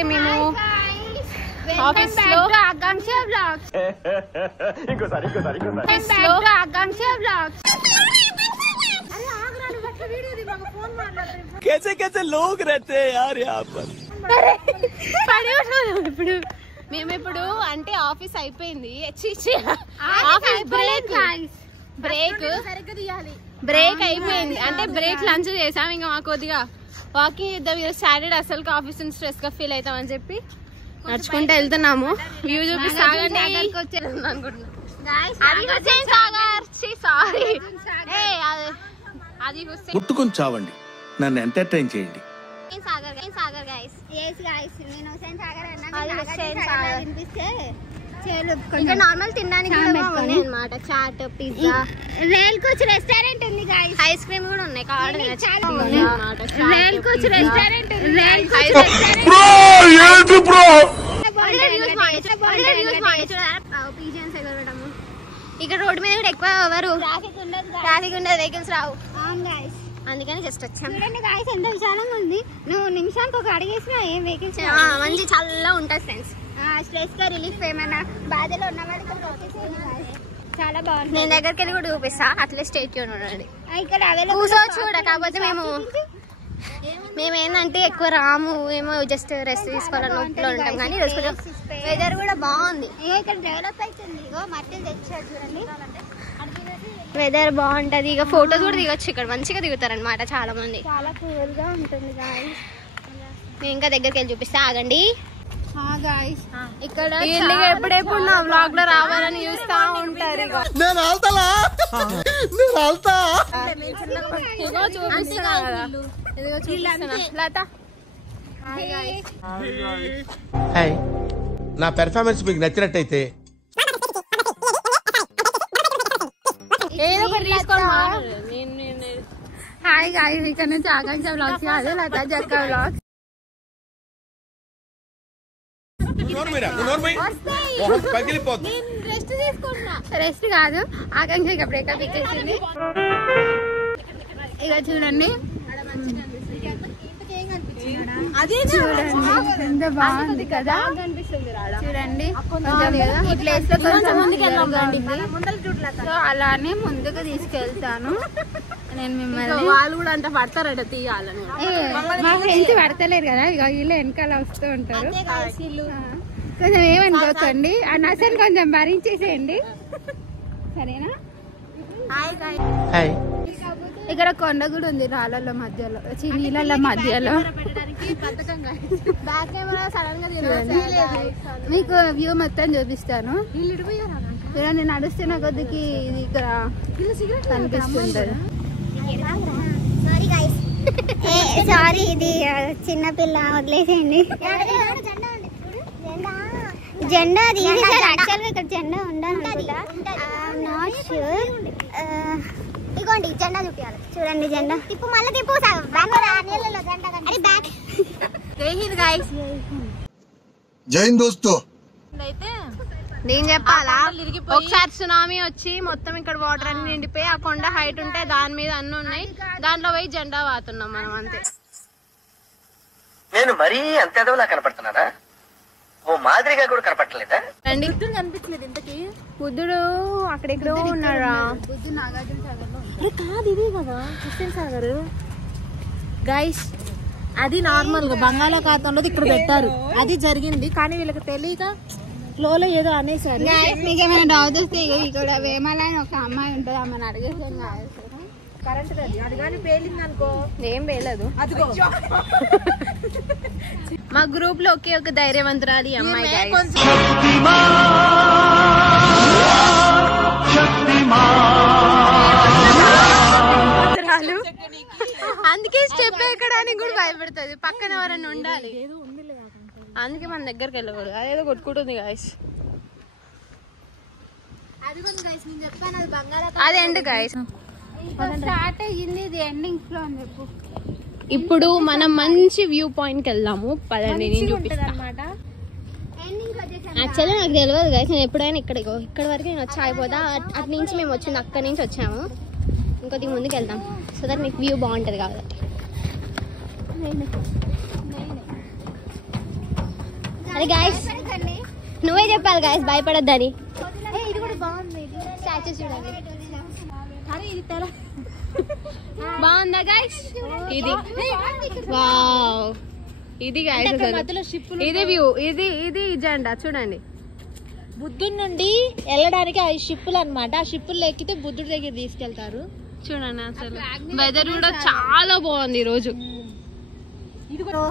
అయితే మేము ఆఫీస్ లో कैसे कैसे लोग रहते हैं यार यहाँ पर. ఇప్పుడు మేము ఇప్పుడు అంటే ఆఫీస్ అయిపోయింది, బ్రేక్ అయిపోయింది అంటే బ్రేక్ లంచ్ చేసాం. ఇంకా మాకు కొద్దిగా వాకింగ్ చేద్దాం, సాటర్డే అసలు ఆఫీస్ నుంచి స్ట్రెస్ గా ఫీల్ అవుతాం అని చెప్పి నడుచుకుంటూ వెళ్తున్నాము. వ్యూ చూపిస్తా ముట్టుకొని చావండి, నన్ను ఎంటర్టైన్ చేయండి. నార్మల్ తినడానికి అనమాట. Chaat, pizza, rail coach restaurant ఉంది, ఐస్ క్రీమ్ కూడా ఉన్నాయి. రేల్ కోచ్ రెస్టారెంట్ ఇక్కడ రోడ్డు మీద కూడా ఎక్కువ ఎవరు ట్రాఫిక్ ఉండదు, వెహికల్స్ రావు, అందుకని జస్ట్ వచ్చాం. ఎంత విశాలంగా ఉంది, నువ్వు నిమిషానికి ఒక అడిగేసినా ఏం వెహికల్స్ మంచి చాలా ఉంటుంది ఫ్రెండ్స్. స్ట్రెస్ గా రిలీఫ్ ఏమైనా బాధలో ఉన్న వాళ్ళకి చాలా బాగుంది. నేను దగ్గరికి వెళ్ళి కూడా చూపిస్తా, అట్లే స్టేట్ ఉండండి. ఇక్కడ కూర్చోవచ్చు కూడా, కాకపోతే మేము ఏంటంటే ఎక్కువ రాము, ఏమో జస్ట్ రెస్ట్ తీసుకోవాలని నొప్పిలో ఉంటాం. కానీ వెదర్ కూడా బాగుంది, ఇక్కడ డెవలప్ అవుతుంది. మట్టిని తెచ్చారు చూడండి, వెదర్ బాగుంటది. ఇక ఫోటోస్ కూడా దిగొచ్చు, ఇక్కడ మంచిగా దిగుతారనమాట చాలా మంది. చాలా కూల్ గా ఉంటుంది. నేను ఇంకా దగ్గరికి వెళ్ళి చూపిస్తా, ఆగండి. ఇక్కడ ఎప్పుడెప్పుడు నా వ్లాగ్ లో రావాలని చూస్తా ఉంటారు. నా పెర్ఫార్మెన్స్ మీకు నచ్చినట్టయితే హాయ్ గాయ్స్, ఇక్కడ నుంచి ఆకాంక్ష వ్లాగ్స్ కాదు, లతా జక్క వ్లాగ్స్. రెస్ట్ కాదు, ఆకాంక్ష ఇక బ్రేకప్ ఇచ్చేసింది. ఇక చూడండి ఎంత బాగుంది కదా, చూడండి. ఈ ప్లేస్ లో కొంచెం అలానే ముందుకు తీసుకెళ్తాను నేను మిమ్మల్ని. వాళ్ళు కూడా అంత పడతారట తీయాలని, మా ఫ్రెండ్స్ పడతలేరు కదా, ఇక వీళ్ళు వెనకాల వస్తూ ఉంటారు. కొంచెం ఏమనుకోకండి, ఆ నసని కొంచెం భరించేసేయండి, సరేనా? ఇక్కడ కొండ కూడా ఉంది, రాళ్ళ మధ్యలో, నీళ్ళ మధ్యలో. మీకు వ్యూ మొత్తం చూపిస్తాను. నేను నడుస్తున్న కొద్దికి ఇది ఇక్కడ కనిపిస్తుంటది. సారీ, ఇది చిన్నపిల్ల, వదిలేసేయండి. జెండా యాక్చువల్గా ఇక్కడ జెండా ఉండాలి, నాట్ ష్యూర్. ఇగోండి జెండా చూపించాలి, చూడండి జెండా తిప్పు, మళ్ళీ తిప్పు. జై హింద్ దోస్తో. నేను చెప్పాలా, ఒకసారి సునామీ వచ్చి మొత్తం ఇక్కడ వాటర్ అన్ని నిండిపోయి ఆ కొండ హైట్ ఉంటే దాని మీద అన్ని ఉన్నాయి, దాంట్లో పోయి జెండా వాతున్నాం మనం, అంతే. నేను మరీ అంత ఎదవలా కనపడుతున్నారా? ఓ మాదిరిగా కూడా కనపడలేదా? కనిపించలేదు ఇంతకి. బుద్ధుడు అక్కడెక్కడో ఉన్నాడా? కాదు, ఇదే కదా క్రిస్టియన్ సాగర్ గైస్. అది నార్మల్ గా బంగాళాఖాతంలో ఇక్కడ పెట్టారు, అది జరిగింది. కానీ వీళ్ళకి తెలియక ఫ్లోలో ఏదో అనేసారు. మీకేమైనా డౌట్ వస్తే ఇక్కడ వేమల అని ఒక అమ్మాయి ఉంటుంది, అమ్మని అడిగేసాను. కరెంట్ అది కానీ పేలింది అనుకో, ఏం పేలదు. మా గ్రూప్ లో ఒకే ఒక ధైర్యవంతురాలి అమ్మాయి. అందుకే స్టెప్ ఎక్కడానికి కూడా భయపడుతుంది, పక్కన ఎవరైనా ఉండాలి, అందుకే మన దగ్గరికి వెళ్ళకూడదు. అదేదో కొట్టుకుంటుంది గాయస్, అదేంటి గాయస్ స్టార్ట్ అయ్యింది, ఇది ఎండింగ్స్ లో అని చెప్పు. ఇప్పుడు మనం మంచి వ్యూ పాయింట్ కి వెళ్దాము, పదండి నేను చూపిస్తాను. యాక్చువల్లీ నాకు తెలియదు గైస్, నేను ఎప్పుడైనా ఇక్కడ వరకు నేను వచ్చి ఆగిపోతా. అటు నుంచి మేము వచ్చింది, అక్కడి నుంచి వచ్చాము. ఇంకొద్ది ముందుకు వెళ్దాం, సో దట్ మీకు వ్యూ బాగుంటుంది కాబట్టి. అది గాయస్ నువ్వే చెప్పాలి గాయస్ భయపడద్దని. ఇది కూడా బాగుంది స్టాచ్యూ చూడండి. బాగుందా గాయస్? ఇది వావ్ ఇది గాయస్ ఇది వ్యూ ఇది జెండా చూడండి. బుద్ధుడి నుండి వెళ్ళడానికి 5 షిప్పులు అన్నమాట. ఆ షిప్పులు ఎక్కితే బుద్ధుడి దగ్గర తీసుకెళ్తారు. చూడండి అసలు వెదర్ కూడా చాలా బాగుంది ఈ రోజు.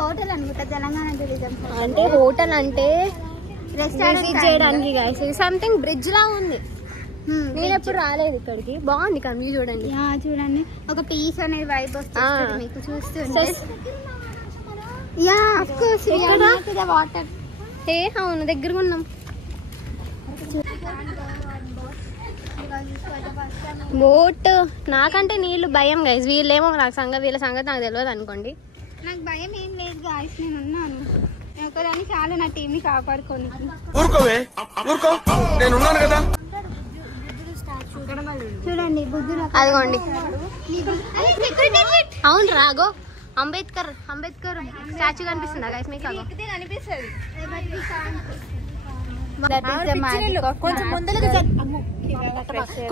హోటల్ అనుకుంటా తెలంగాణ టూరిజం అంటే హోటల్ అంటే రెస్టారెంట్ చేయడానికి గాయస్ సంథింగ్ బ్రిడ్జ్ లా ఉంది. నేను ఎప్పుడు రాలేదు ఇక్కడికి. బాగుంది కమ్మి చూడండి. చూడండి ఒక పీస్ అనేది వైబ్ వస్తుంది మీకు చూస్తుంటే. Yeah of course water. అవును దగ్గరగా ఉన్నాం. బోట్ నాకంటే నీళ్లు భయం గైస్. వీళ్ళేమో వీళ్ళ సంగతి నాకు తెలియదు అనుకోండి. నాకు భయం ఏం లేదు గాయస్, నేను ఉన్నాను. నేను ఒకదాన్ని చాలా నా టీం ని కాపాడుకోని. చూడండి బుద్ధుడు అదిగోండి. అవును రాగో అంబేద్కర్ స్టాచ్యూ కనిపిస్తుందా గైస్ మీకు?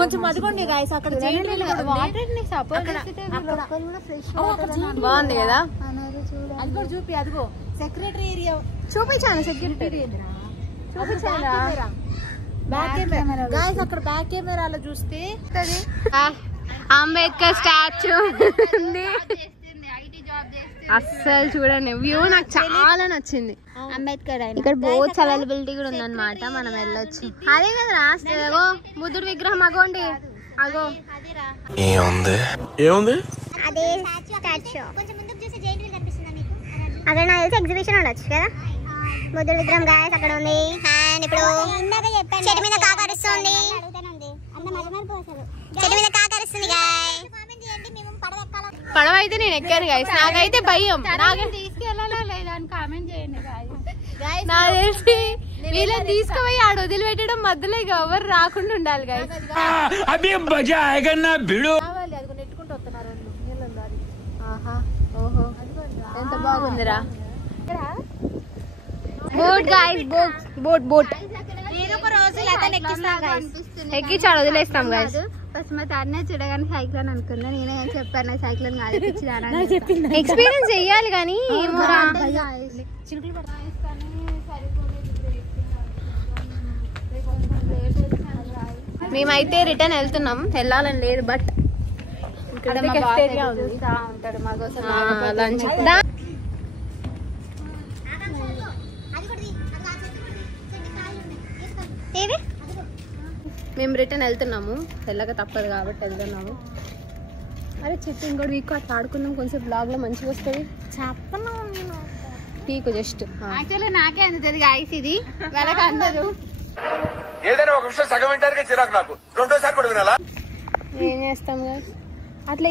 కొంచెం అదిగోండి గాయస్ అక్కడ బాగుంది కదా. అది కూడా చూపి. అదిగో సెక్రటరీ ఏరియా చూపించాను. సెక్యూరిటీ చూపించాను. బ్యాక్ కెమెరా గాయస్ అక్కడ బ్యాక్ కెమెరాలో చూస్తే అంబేద్కర్ స్టాచ్యూ ఉంది. అస్సలు చూడండి వ్యూ నాకు చాలా నచ్చింది. అంబేద్కర్ ఇక్కడ బోట్స్ అవైలబిలిటీ కూడా ఉందన్నమాట. మనం వెళ్ళొచ్చు. అదే కదా అగో బుద్ధుడి విగ్రహం అగోండి. అగో ఏముంది అదే స్టాచ్యూ. అక్కడ నాకు తెలిసి ఎగ్జిబిషన్ ఉండొచ్చు కదా. బుద్ధుడి విగ్రహం గాయస్ అక్కడ ఉంది. అండ్ ఇప్పుడు చెట్టు మీద కాకరిస్తుంది. చెట్టు మీద కాకరిస్తుంది గాయస్. పడవ అయితే నేను ఎక్కాను గాయస్. నాకైతే భయం. తీసుకెళ్ళాలా లేదా అని కామెంట్ చేయండి గాయస్. నాకు తెలిసి వీళ్ళని తీసుకుపోయి ఆడ వదిలిపెట్టడం మధ్యలో ఇక ఎవరు రాకుండా ఉండాలి గాయస్. నెట్టుకుంటూ వస్తున్నారు ఓహో ఎంత బాగుందిరా. బోట్ గాయస్ బోట్ ఎక్కించాడు వదిలేస్తాం గాయస్. ఫస్ట్ మా తానే చూడగానే సైక్లోన్ అనుకున్నా. నేనే చెప్పాను సైక్లోన్ కాదు ఎక్స్పీరియన్స్ చెయ్యాలి కానీ మేమైతే రిటర్న్ వెళ్తున్నాం. వెళ్ళాలని లేదు బట్ లంచ్ మేము రిటర్న్ వెళ్తున్నాము. వెళ్ళక తప్పదు కాబట్టి వెళ్తున్నాము. అరే చెట్టు ఇంకోటి వీక్ అట్లా ఆడుకుందాం కొంచెం బ్లాగ్ లో మంచిగా వస్తుంది. చెప్పను పీకు జస్ట్ యాక్చువల్లీ నాకే అందుతుంది గాయస్. ఇది వాళ్ళకి అందదు. ఏదైనా ఒక విషయం సగం వింటానికి చిరాకు నాకు. రెండోసారి కూడా వినాలా? ఏం చేస్తాం గాయస్ అట్లా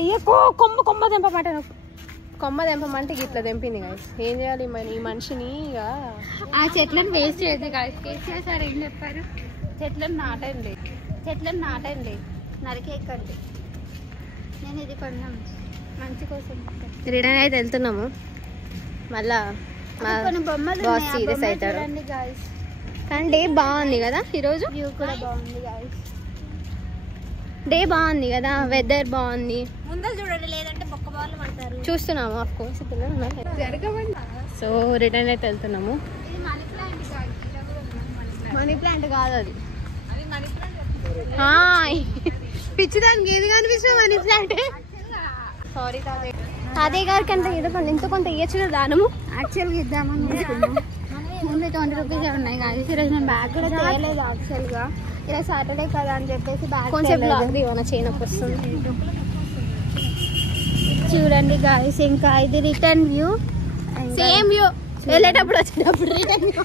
కొమ్మ తెంపమంటే ఇట్లా తెంపింది గాయస్. ఏం చేయాలి మరి ఈ మనిషిని? ఇక ఆ చెట్లను వేస్ట్ చేయదు గాయస్. కేసీఆర్ సార్ ఏం చెప్పారు? చెట్లను నాటండి నరికేకండి. నేను ఇది కొన్నాం మంచి కోసం. రిటర్న్ అయితే వెళ్తున్నాము. మళ్ళా కొన్ని బొమ్మలు బాస్ సీరియస్ అవుతారు. కానీ డే బాగుంది కదా ఈరోజు. వ్యూ కూడా బాగుంది గాయస్. డే బాగుంది కదా. వెదర్ బాగుంది. ముందర చూడండి లేదంటే బొక్క బాల్ అంటారు. చూస్తున్నాము ఆఫ్ కోర్స్ సో రిటర్న్ అయితే వెళ్తున్నాము. మనీ ప్లాంట్ కాదు అది. పిచ్చిదానికి ఏది కనిపించిన మనీ ప్లాంట్. సారీ అదే గారి కంటే ఏదో కొంత ఇయ్యచ్చు కదా దానము. యాక్చువల్గా ఇద్దామని ముందు 20 రూపీస్ ఉన్నాయి కానీ ఈరోజు నేను బ్యాగ్ కూడా తేయలేదు. యాక్చువల్గా ఈరోజు సాటర్డే కదా అని చెప్పేసి బ్యాగ్ కొంచెం బ్లాగ్ ఏమైనా చేయనప్పుడు వస్తుంది. చూడండి గాయస్ ఇంకా ఇది రిటర్న్ వ్యూ. సేమ్ వ్యూ వెళ్ళేటప్పుడు వచ్చేటప్పుడు రిటర్న్ వ్యూ.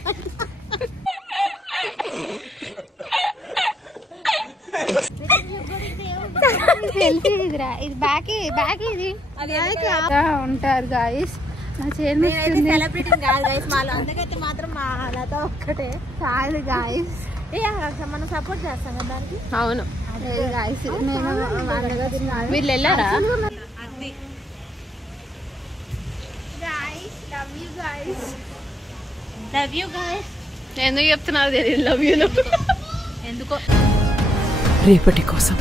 ఇది బ్యాక్ ఇది ఉంటారు గాయస్. నా సెలబ్రిటీ కాదు గాయస్. అందుకైతే మాత్రం మా లత ఒక్కటే కాదు గాయస్. మనం సపోర్ట్ చేస్తాం కదా దానికి. అవును గాయస్ నేను వీళ్ళు వెళ్ళారా? Love you guys. ఎందుకు చెప్తున్నారు తెలియదు లవ్ యూ ఎందుకో రేపటి కోసం